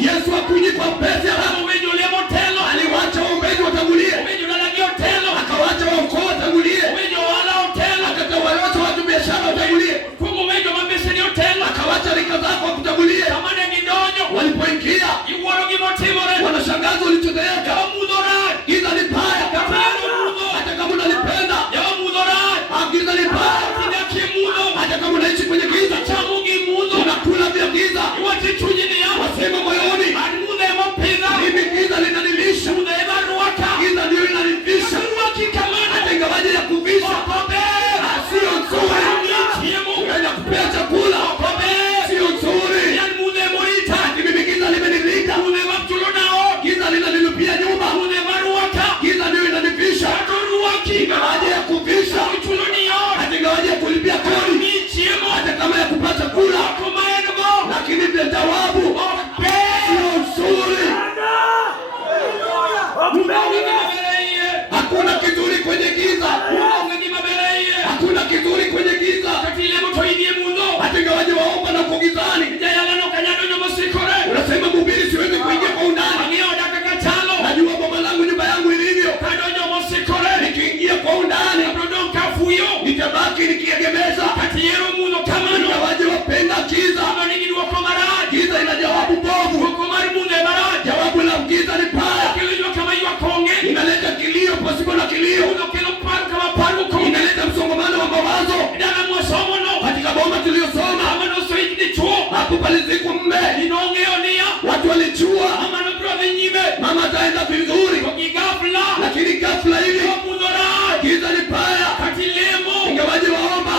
Yesu hakuji kwa pesa haraka. Aliwacha waombezi watangulie. Akawacha waokoa watangulie. Akawacha watu biashara watangulie. Akawacha rika zako wakutangulie. Walipoingia wanashangaza walichotendeka. Giza ni baya. Hata kama unalipenda. Giza ni baya. Hata kama unaishi kwenye giza. Unakula vya giza. Wasema moyoni, mimi giza linanilisha. Giza ndio inanivisha. Hata ingawaje ya kuvisha sio nzuri. Unaenda kupea chakula sio nzuri. Mimi giza limenilika. Giza linanilipia nyumba. Giza ndio inanivisha. Ingawaje ya kuvisha. Hata ingawaje ya kulipia kodi. Hata kama ya kupata kula. Lakini vya jawabu sio nzuri. Hakuna kizuri kwenye giza. Hakuna kizuri kwenye giza. Hata ingawaje waomba na uko gizani. Unasema mhubiri siwezi kuingia kwa undani. Najua baba langu nyumba yangu ilivyo. Nikiingia kwa undani nitabaki nikiegemeza. Ingawaje wapenda giza. Giza ina jawabu bovu. Jawabu la giza ni baya. Inaleta kilio pasipo na kilio. Inaleta msongamano wa mawazo. Katika boma tuliosoma hapo palizikwa mme. Watu walijua mama ataenda vizuri. Lakini ghafla hivi giza ni baya. Ingawaje waomba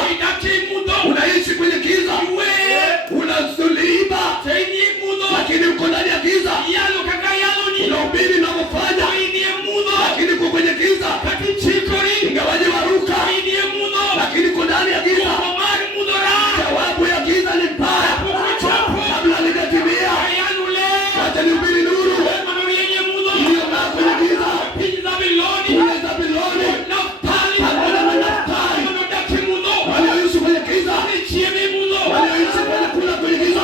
unaishi kwenye giza. Unasuliba lakini uko ndani ya giza. Unahubiri unavyofanya lakini uko kwenye giza. Ingawaje waruka lakini uko ndani ya giza. Jawabu ya giza ni mbaya. Kabla lijatimia wacha nihubiri nuru iliyong'aa kwenye giza. Kule Zabiloni pamoja na Naftali walioishi kwenye giza, walioishi kwenye kula kwenye giza,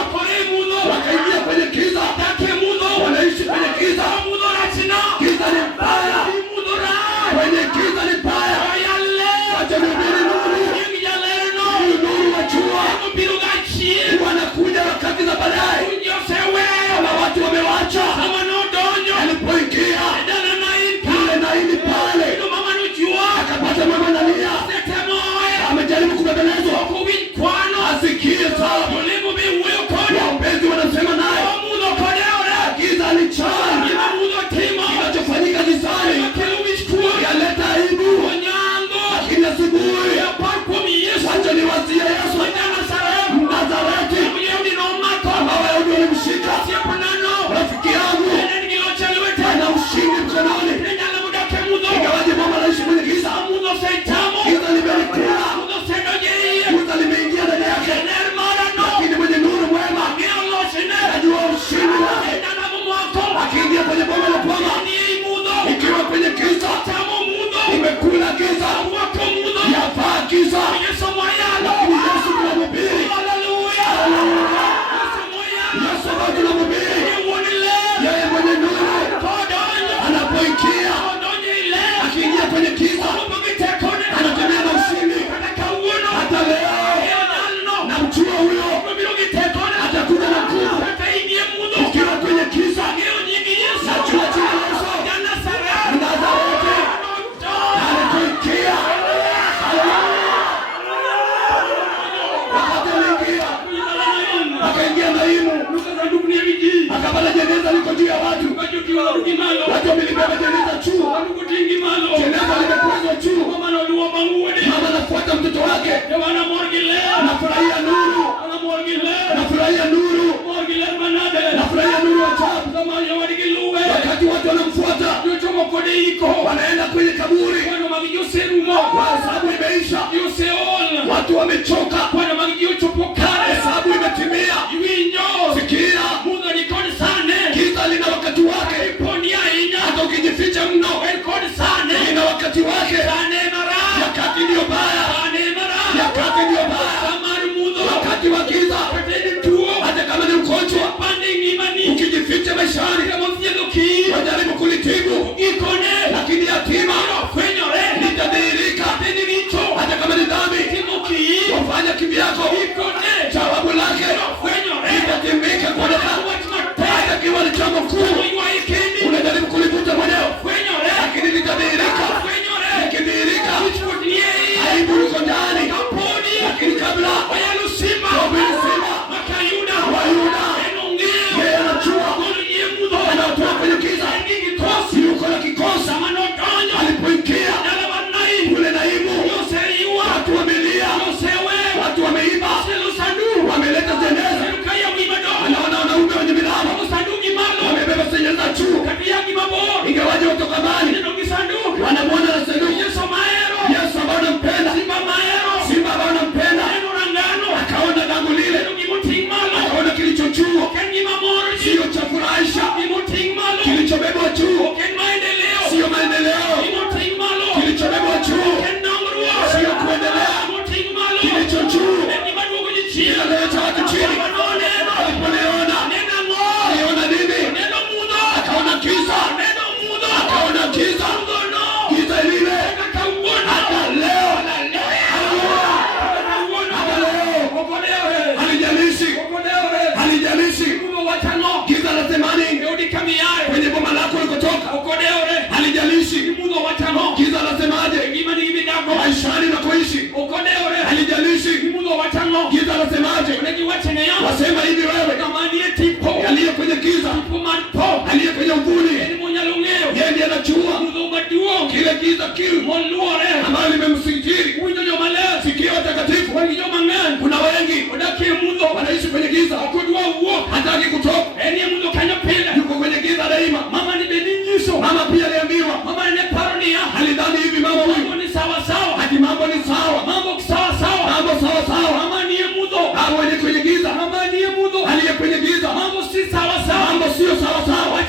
wakaingia kwenye giza, wanaishi kwenye giza. Giza ni mbaya. Kwenye giza ni mbaya. Wacha nihubiri nuru. Nuru wajua wanakuja wakati za baadaye. Kama watu wamewacha alipoingia yule Naini pale akapata mama analia. Amejaribu kubembelezwa asikie sawa. Waombezi wanasema naye giza lichana. Kinachofanyika gizani yaleta aibu. Lakini asubuhi wacha niwazie Yesu Mnazareti ambao Wayahudi walimshika. Rafiki yangu ana ushindi mkononi. Ingawaje mama anaishi kwenye giza. Giza limelikula. Giza limeingia ndani yake. Lakini mwenye nuru mwema najua ushindi wake. Akiingia kwenye boma la Bwana ikiwa kwenye giza, imekula giza, yavaa giza. Lakini Yesu tunamhubiri. Yesu ambaye tunamhubiri yeye mwenye nuru anapoingia, akiingia kwenye giza anatembea na ushindi. Hata leo namjua huyo atakuja na nguvu. Ukiwa kwenye giza najua jina Yesu Mnazareti alipoingia. Wakati aliingia akaingia Naimu, akapata jeneza liko juu ya watu. Watu wamelibeba jeneza juu. Jeneza limekwezwa juu. Mama anafuata mtoto wake. Nafurahia nuru. Nafurahia nuru. Nafurahia nuru ajabu. Wakati watu wanamfuata wanaenda kwenye kaburi. Hesabu imeisha. Watu wamechoka. Hesabu imetimia. Sikia, giza lina wakati wake. Hata ukijificha mno lina wakati wake. Wakati ndio baya. Wakati ndio baya. Wakati wa giza hata kama ni mgonjwa ukijificha maishani wajaribu kulitibu, lakini yatima litadhihirika. Hata kama ni dhambi wafanya kivyako, jawabu lake litatimika kwa hata kiwa ni jambo kuu unajaribu kulivuta mwenyewe, lakini litadhihirika. Likidhihirika aibu liko ndani, lakini kabla Wayuda yeye anajua anatoa kwenye giza, yuko na kikosi. Alipoingia kule Naimu, watu wamelia, watu wameiba, wameleta jeneza. Anaona wanaume wenye milango wamebeba jeneza juu, ingawaje watoka mbali wanamwona na sanduku. Yesu ambaye anampenda, simba ambaye anampenda, akaona gangu lile, akaona kilicho juu sio cha furahisha, kilichobebwa juu sio maendeleo, kilichobebwa juu sio kuendelea, kilicho juu kinaleta watu chini. Alipoliona aliona nini? Akaona giza, akaona giza, giza lile hata leo, halijalishi giza la zamani kwenye boma lako ulikotoka, halijalishi giza la semaje maishani na kuishi, halijalishi giza la semaje wasema hivi wewe, aliye kwenye giza, aliye kwenye uvuli, yeye ndiye anajua kile giza kile ambalo limemsitiri. Sikia watakatifu, kuna wengi wanaishi kwenye giza, hataki kutoka, yuko kwenye giza daima. Mama pia aliambiwa, alidhani hivi mambo huyu hadi mambo ni sawa, mambo sawa sawa. Hapo ni kwenye giza, aliye kwenye giza mambo sio sawa sawa.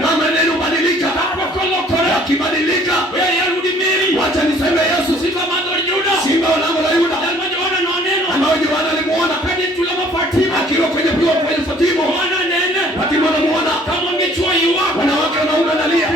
Mama neno badilika, akibadilika wacha niseme Yesu simba wa lango la Yuda, ambao Yohana alimuona akiwa kwenye Fatimo. Fatimo anamuona wanawake wanaume analia,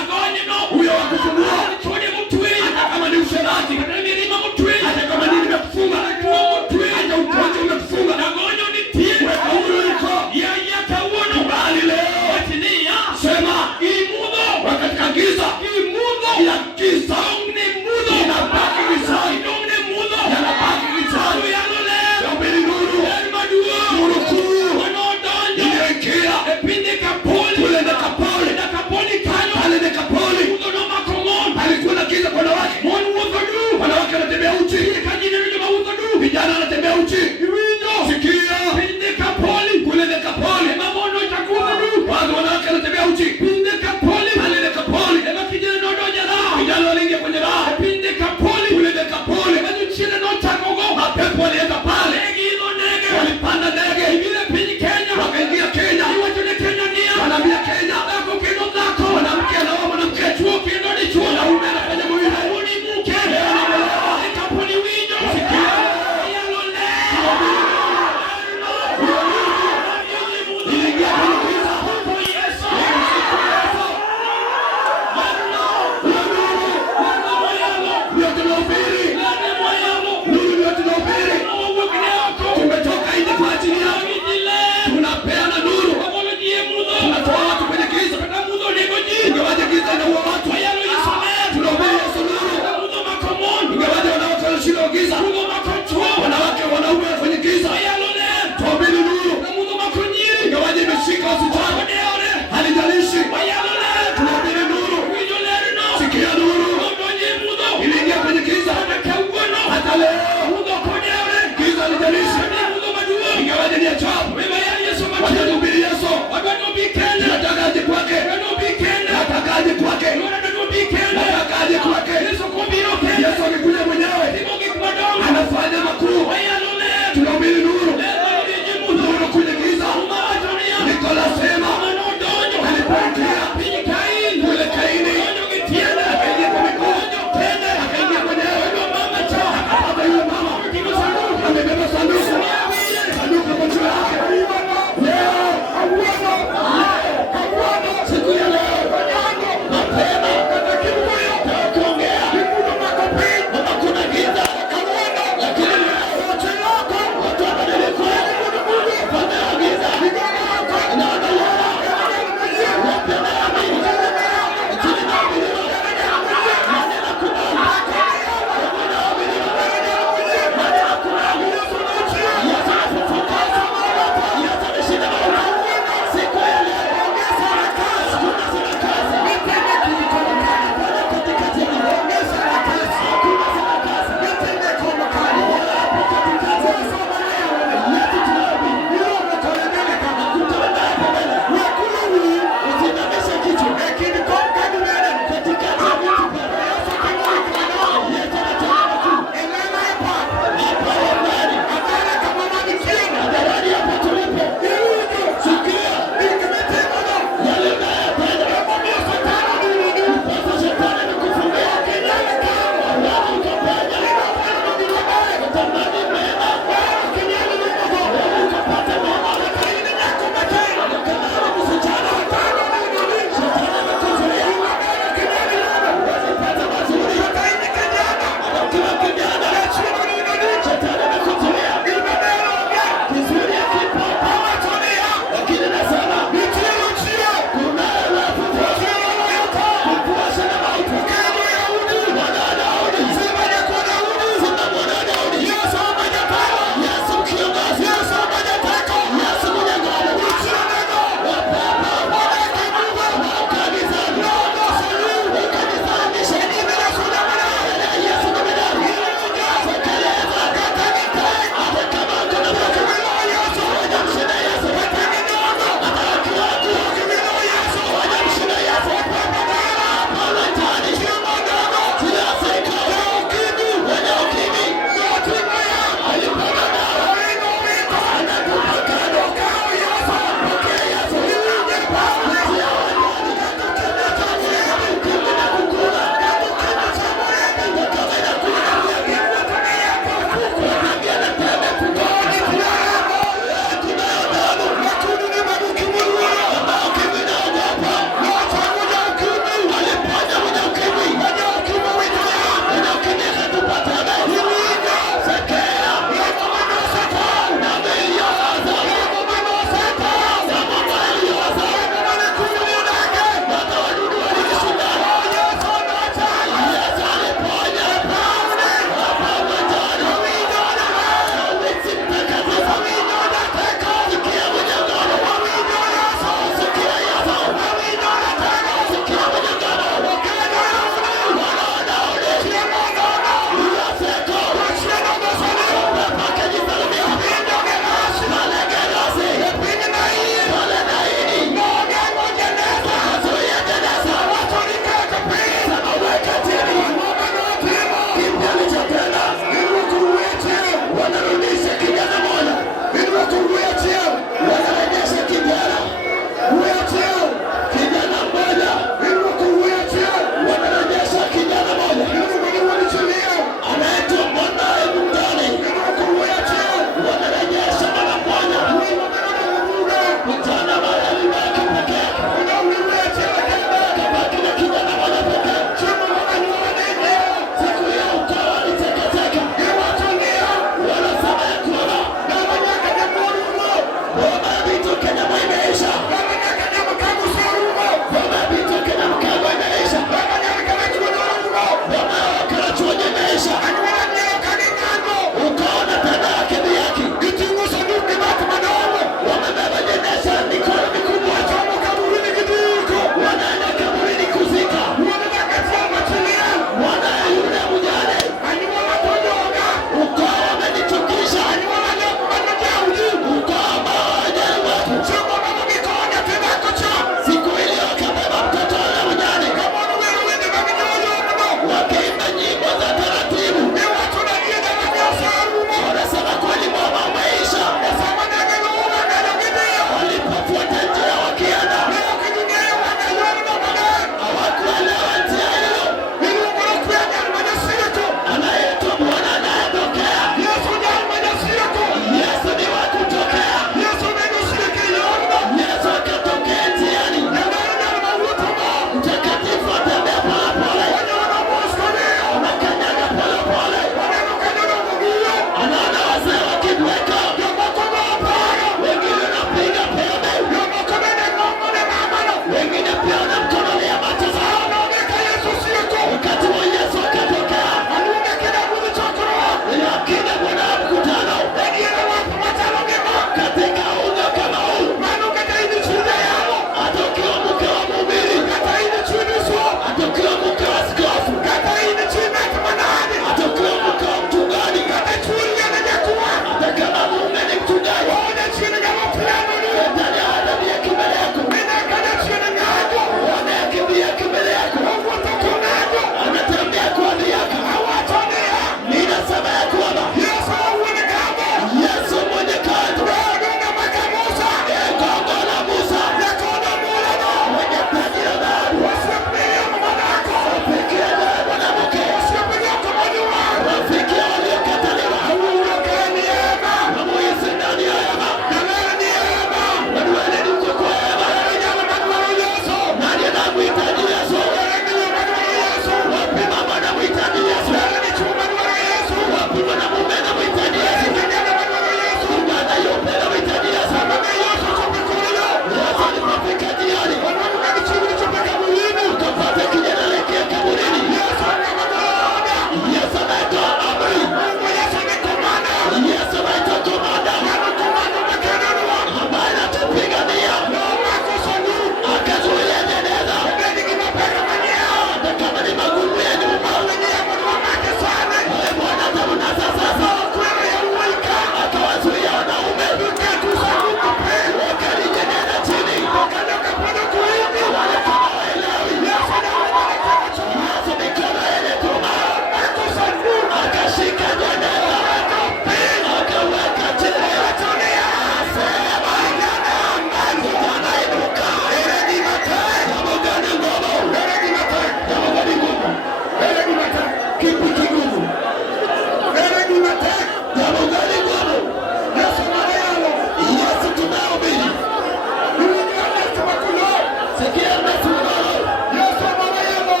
Sikia Yesu mwanao. Yesu mwanao.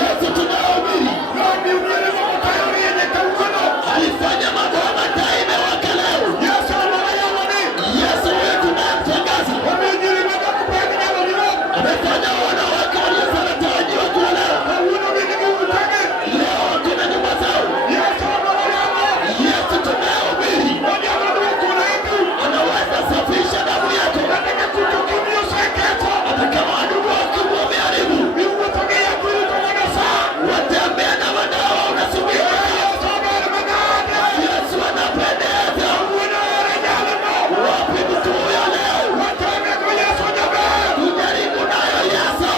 Yesu tunahubiri. Nani unyeleza matayo yenye kaukono. Alifanya magoma daima wakaleo. Yesu mwanao ni. Yesu wetu na mtangaza. Wamenyeleza kupenda nyama ni Mungu. Amefanya wana wake waliosalaji wa kuleo. Hauna mimi Mungu tage. Leo kuna nyumba zao. Yesu mwanao. Yesu tunahubiri. Wanyama ni kuna yetu. Anaweza safisha damu yako. Nataka kutukumio seketa. Atakama adumu wako wameharibu. Mungu tokea kuli kwa saa. Watembea na madawa unasubiri. Yesu anapendeza. Wapi mtu huyo leo? Watembea kwa Yesu jamaa. Kujaribu nayo Yesu.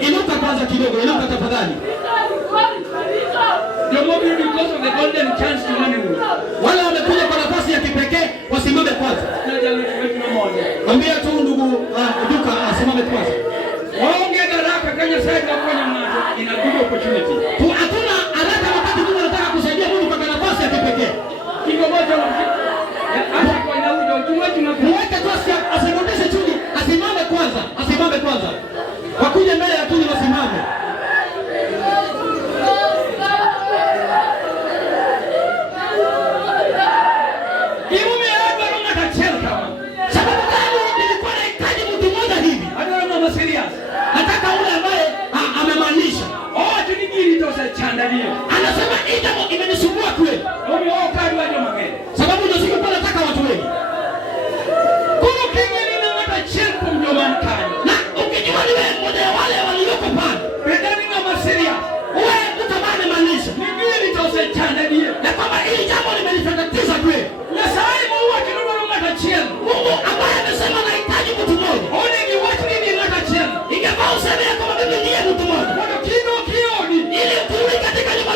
Inuka kwanza kidogo, inuka tafadhali. Wale wamekuja kwa nafasi ya kipekee wasimame kwanza. Mwambie tu ndugu Duka asimame kwanza. Waongea haraka kanya sasa kwa nyamato ina good opportunity. Hatuna haraka wakati Mungu anataka kusaidia Mungu kwa nafasi ya kipekee. Kingo moja hata kwa naudo tuwaje na kuweka tu asimamishe chini, asimame kwanza, asimame kwanza. Wakuje mbele ya tuni wasimame. Anasema ita imenisumbua kweli. Sababu ndio siku kwa nataka watu wengi. Kuna kingine na hata chempo ndio mankani. Na ukijua ni wewe mmoja wale walioko pale. Pendani na maseria. Wewe utamani maanisha. Ni mimi nitaosechana ndio. Na kama hili jambo limenitatiza kweli. Na sasa Mungu akiruhusu ngata chempo. Mungu ambaye amesema anahitaji mtu mmoja. Ona ni watu nini ngata chempo. Ingefaa useme kama mimi ndiye mtu mmoja. Ili tuwe katika nyumba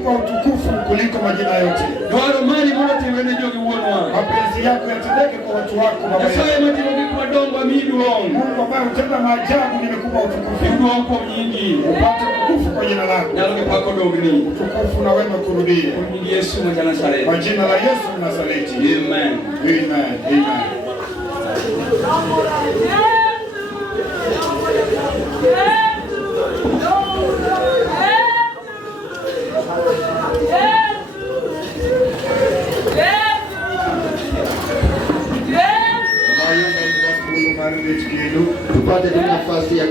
kukupa utukufu kuliko majina yote. Dwaro mari mote wene jogi uonwa. Mapenzi yako yatendeke kwa watu wako Baba. Yasaye matimogi kwa dongo mimi wong. Mungu ambaye utenda maajabu, nimekupa utukufu. Mungu wako nyingi. Upate utukufu kwa jina lako. Naloge pako dogni. Utukufu na wema kurudie. Kwa Yesu wa Nazareti. Kwa jina la Yesu wa Nazareti. Amen. Amen. Amen. Tupate nafasi ya